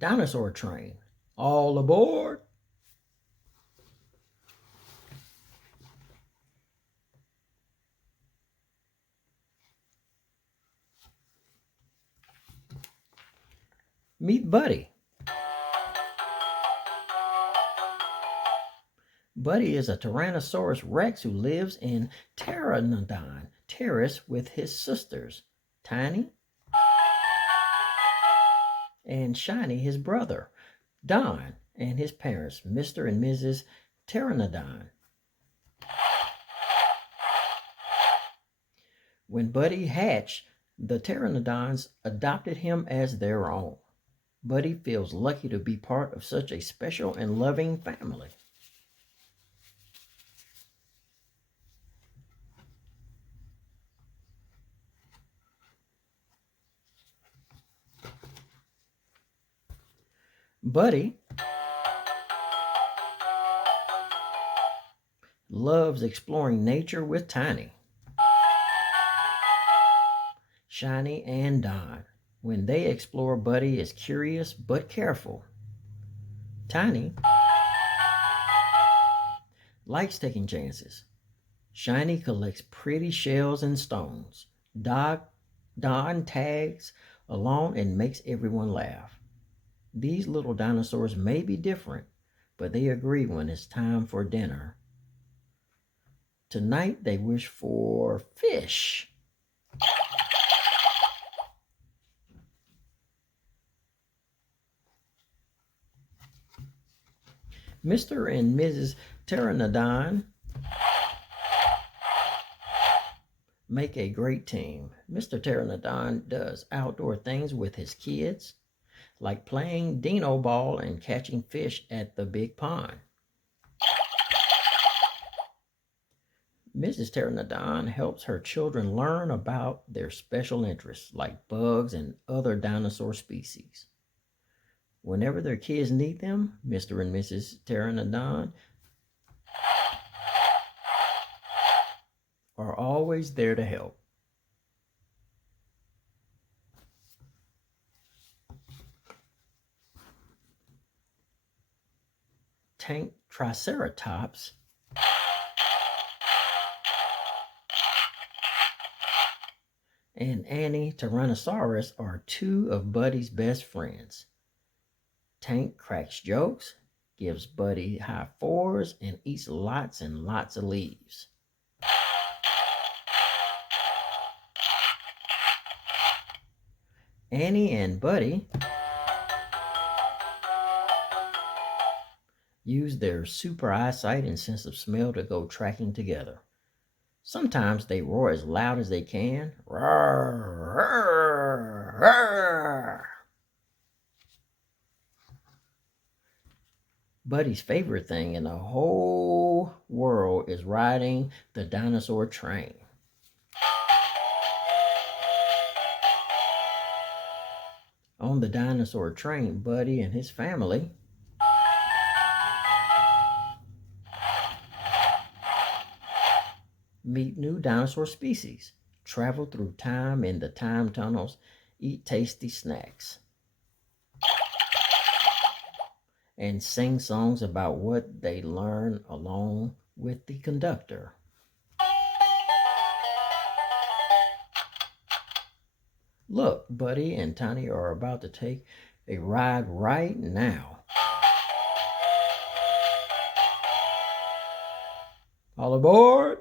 Dinosaur train. All aboard! Meet Buddy. Buddy is a Tyrannosaurus Rex who lives in Pteranodon Terrace with his sisters, Tiny and Shiny, his brother, Don, and his parents, Mr. and Mrs. Pteranodon. When Buddy hatched, the Pteranodons adopted him as their own. Buddy feels lucky to be part of such a special and loving family. Buddy loves exploring nature with Tiny, Shiny, and Don. When they explore, Buddy is curious but careful. Tiny likes taking chances. Shiny collects pretty shells and stones. Don tags along and makes everyone laugh. These little dinosaurs may be different, but they agree when it's time for dinner. Tonight they wish for fish. Mr. and Mrs. Pteranodon make a great team. Mr. Pteranodon does outdoor things with his kids, like playing Dino ball and catching fish at the big pond. Mrs. Pteranodon helps her children learn about their special interests, like bugs and other dinosaur species. Whenever their kids need them, Mr. and Mrs. Pteranodon are always there to help. Tank Triceratops and Annie Tyrannosaurus are two of Buddy's best friends. Tank cracks jokes, gives Buddy high fours, and eats lots and lots of leaves. Annie and Buddy use their super eyesight and sense of smell to go tracking together. Sometimes they roar as loud as they can. Roar, roar, roar. Buddy's favorite thing in the whole world is riding the dinosaur train. On the dinosaur train, Buddy and his family meet new dinosaur species, travel through time in the time tunnels, eat tasty snacks, and sing songs about what they learn along with the conductor. Look, Buddy and Tiny are about to take a ride right now. All aboard!